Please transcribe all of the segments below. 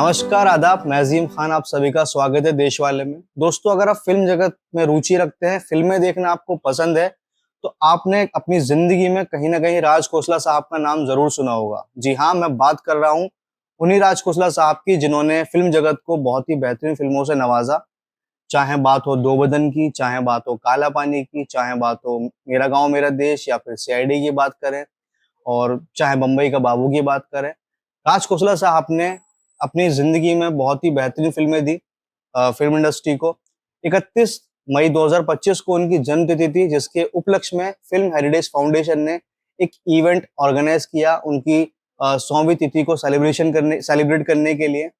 नमस्कार, आदाब। मैं अजीम खान, आप सभी का स्वागत है देश वाले में। दोस्तों, अगर आप फिल्म जगत में रुचि रखते हैं, फिल्में देखना आपको पसंद है, तो आपने अपनी जिंदगी में कहीं ना कहीं राज खोसला साहब का नाम जरूर सुना होगा। जी हाँ, मैं बात कर रहा हूँ उन्हीं राज खोसला साहब की, जिन्होंने फिल्म जगत को बहुत ही बेहतरीन फिल्मों से नवाजा। चाहे बात हो दो बदन की, चाहे बात हो काला पानी की, चाहे बात हो मेरा गांव मेरा देश, या फिर सीआईडी की बात करें, और चाहे बम्बई का बाबू की बात करें। राज खोसला साहब ने अपनी जिंदगी में बहुत ही बेहतरीन फिल्में दी फिल्म इंडस्ट्री को। 31 मई 2025 को उनकी जन्म तिथि थी, जिसके उपलक्ष्य में फिल्म हेरिटेज फाउंडेशन ने एक इवेंट ऑर्गेनाइज किया उनकी 100वीं तिथि को सेलिब्रेट करने के लिए,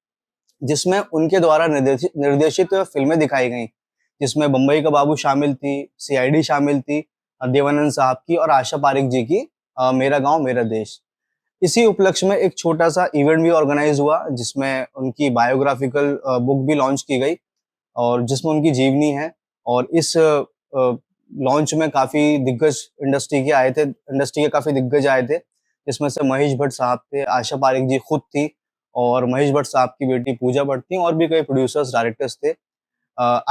जिसमें उनके द्वारा निर्देशित फिल्में दिखाई गईं, जिसमें बम्बई का बाबू शामिल थी, सीआईडी शामिल थी, देवानंद साहब की, और आशा पारिक जी की मेरा गांव मेरा देश। इसी उपलक्ष्य में एक छोटा सा इवेंट भी ऑर्गेनाइज हुआ, जिसमें उनकी बायोग्राफिकल बुक भी लॉन्च की गई, और जिसमें उनकी जीवनी है। और इस लॉन्च में काफी दिग्गज इंडस्ट्री के काफी दिग्गज आए थे, जिसमें से महेश भट्ट साहब थे, आशा पारिक जी खुद थी, और महेश भट्ट साहब की बेटी पूजा भट्ट थी, और भी कई प्रोड्यूसर्स डायरेक्टर्स थे।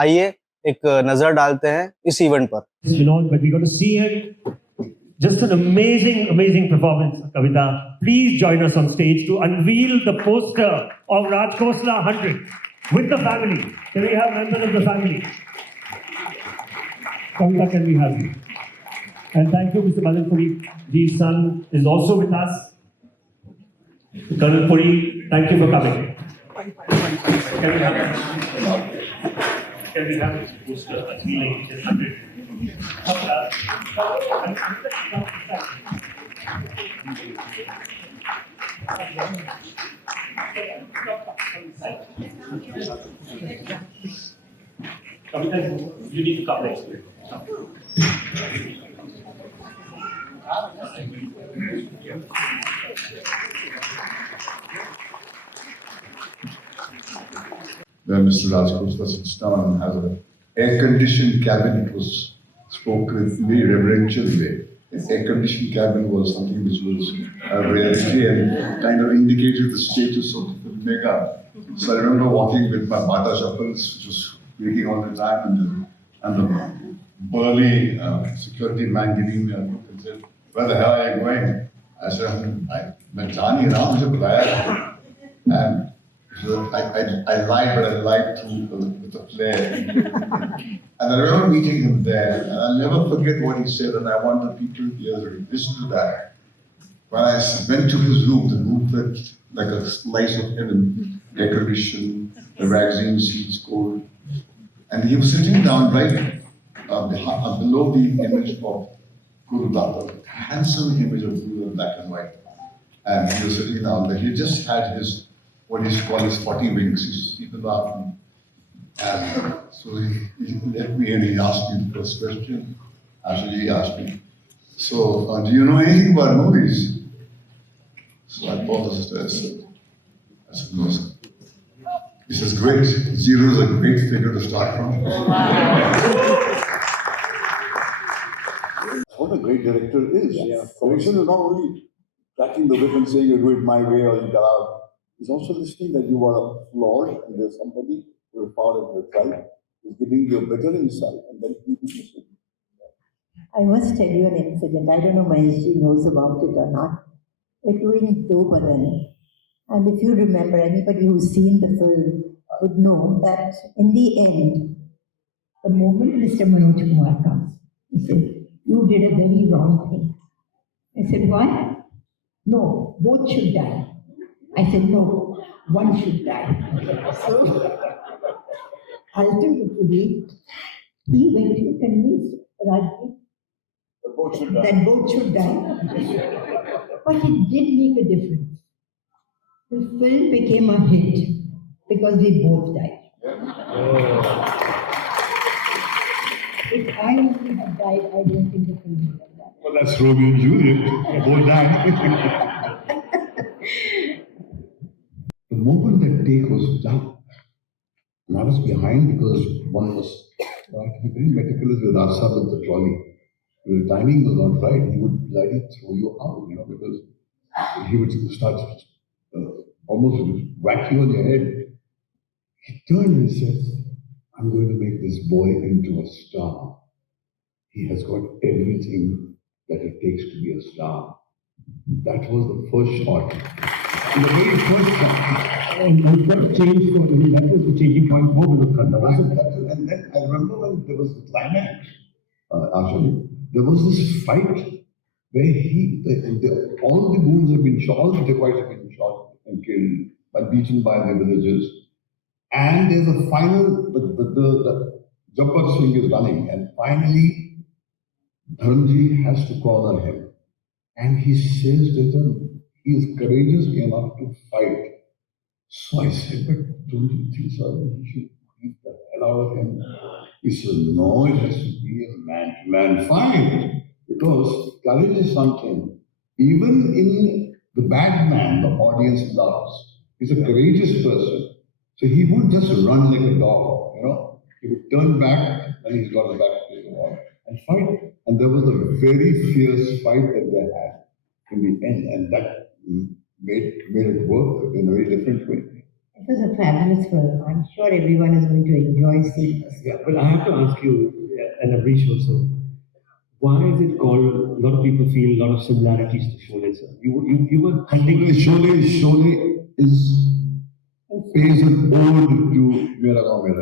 आइए एक नजर डालते हैं इस इवेंट पर। Just an amazing, amazing performance, Kavita. Please join us on stage to unveil the poster of Raj Khosla 100 with the family. Can we have members of the family? Kavita, can we have you? And thank you, Mr. Badan Puri. His son is also with us. Colonel Puri, thank you for coming. Can we have this poster unveiling his 100? You need to come next week. Where Mr. Raj Khosla sits down and has an air-conditioned cabin. It was spoke with very reverential way. An air-conditioned cabin was something which was a rarity and kind of indicated the status of the filmmaker. So I remember walking with my Bata shuffles, which was squeaking all the time, and the burly security man giving me a look and said, "Where the hell are you going?" I said, "I'm Johnny around the player." And I lied, but I lied with the player. And I remember meeting him there, and I'll never forget what he said, and I want the people here to listen to that. When I went to his room, the room felt like a slice of heaven, air conditioned, the magazine seats cold. And he was sitting down right below the image of Guru Dada, handsome image of Guru in black and white. And he was sitting down there. He just had his, what is called his 40 wings. People laughed. And so he left me and he asked me the first question. Actually, he asked me, "So, do you know anything about movies?" So I paused. I said, "No, sir." He says, "Great. Zero is a great figure to start from." What a great director is. Yes. Direction is not only cracking the whip and saying you do it my way or you get out. It's also listening that you are flawed and there's somebody who is part of your tribe is giving you a better insight and then people listen. I must tell you an incident. I don't know Maheshji knows about it or not. We're doing Do Badan. And if you remember, anybody who's seen the film would know that in the end, the moment Mr. Manoj Kumar comes, he said, "You did a very wrong thing." I said, "Why?" "No, both should die." I said, "No, one should die." So, ultimately, he went to convince Rajji that both should die. But it did make a difference. The film became a hit because we both died. If I only had died, I don't think the film would have died. Well, that's Romeo and Juliet. Both died. The moment that take was done, and I was behind because one was I had to be very meticulous with Arsa with the trolley. The timing was not right. He would bloody throw you out, because he would start almost whack you on your head. He turned and says, I'm going to make this boy into a star. He has got everything that it takes to be a star. That was the first shot. And the very first shot. And that changed for me. That was the changing point for Vinod Khanna, wasn't it? And then I remember when there was the climax, actually, there was this fight where all the goons have been shot, all the dacoits have been shot and killed, beaten by the villagers. And there's a final, the Jabbar Singh is running, and finally, Dharamji has to corner him. And he says that he is courageous enough to fight. So I said, but don't you think, sir, he should beat the hell out of him? He said, no, it has to be a man-to-man fight. Because courage is something, even in the bad man, the audience loves. He's a courageous person. So he won't just run like a dog, you know. He would turn back and he's got his back to the wall and fight. And there was a very fierce fight that they had in the end, and that made it work in a very different way. It was a fabulous film. I'm sure everyone is going to enjoy seeing this. Yeah, but I have to ask you, and Amrish also, why is it called, a lot of people feel a lot of similarities to Sholay, sir? You were hunting... Sholay pays an ode to Mera Saaya.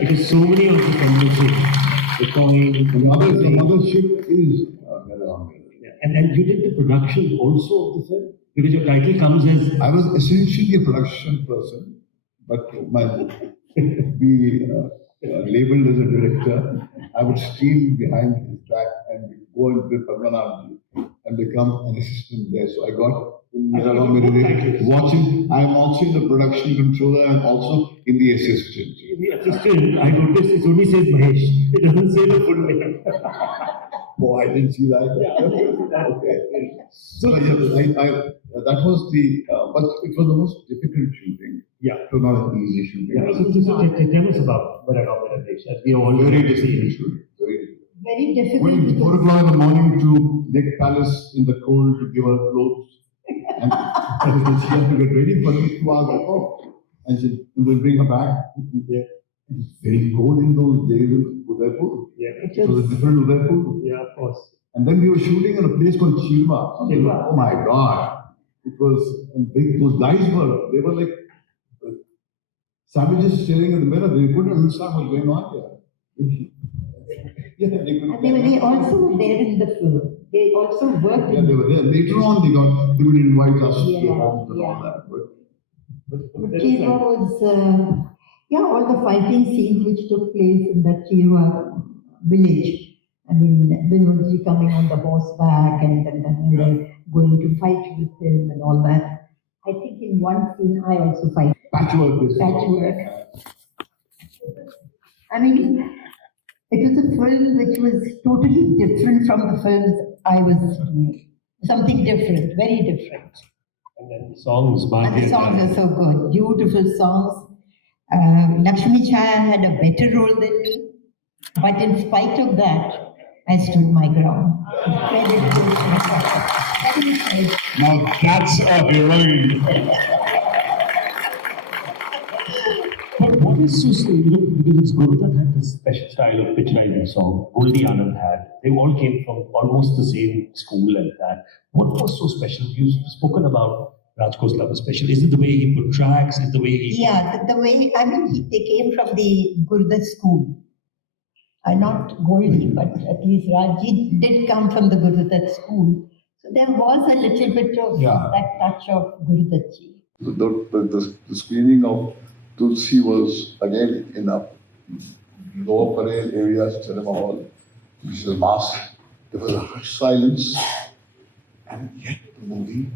Because so many of the conversations, the coin, the mothership is Mera Saaya. And you did the production also of the film? Because your title comes as... I was essentially a production person, but be labeled as a director. I would steal behind his back and go into Padmanabh and become an assistant there. So I got watching. I am also in the production controller and also in the assistant. In the assistant, I noticed it only says Mahesh. It doesn't say the full name. Oh, I didn't see that. Okay. So that was the, but it was the most difficult shooting. Yeah. It was not an easy shooting. Yeah, so tell us about Mera Saaya, as we are all Very to see. difficult. Very difficult. Going 4 o'clock in the morning to Lake Palace in the cold to give her clothes. And she had to get ready for these 2 hours before. And she will bring her back. Yeah. It was very cold in those days in Udaipur. Yeah. It was a different Udaipur. Yeah, of course. And then we were shooting in a place called Chirwa. Oh my God. It was, and those guys they were like savages staring at the mirror. They couldn't understand what's going on here. Yeah, they couldn't. And they also were there in the film. They also worked. Yeah, they were there. Later on, they would invite us to Yeah, homes and yeah. all that. But Chirwa was, all the fighting scenes which took place in that Chirwa village. I mean, Vinodji coming on the horseback and then going to fight with him and all that. I think in one scene I also fight. Patchwork business. Patchwork. I mean, it was a film which was totally different from the films I was doing. Something different, very different. And then the songs, And the songs are so good, beautiful songs. Lakshmi Chaya had a better role than me, but in spite of that, I stood my ground. Credit to her. Now that's a heroine. But what is so because Gurdat had this special style of pitch-riding song, Goldie Aangan had. They all came from almost the same school and that. What was so special? You've spoken about Raj Khosla was special. Is it the way he put tracks? Is the way he... Yeah, the way, I mean, they came from the Gurdat school. Not Goldie, but at least Rajji did come from the Gurdat school. So there was a little bit of that touch of Gurudatji. The screening of Tulsi was again in a lower parade area, cinema hall, which is masked. There was a hushed silence, and yet the movie,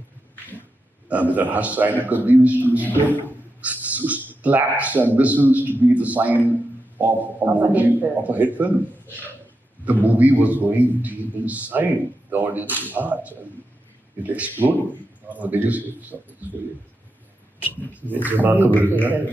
with that hushed silence, because we used to expect claps and whistles to be the sign of a hit film. The movie was going deep inside the audience's heart, and it exploded. They just hit something. It's remarkable. Yeah.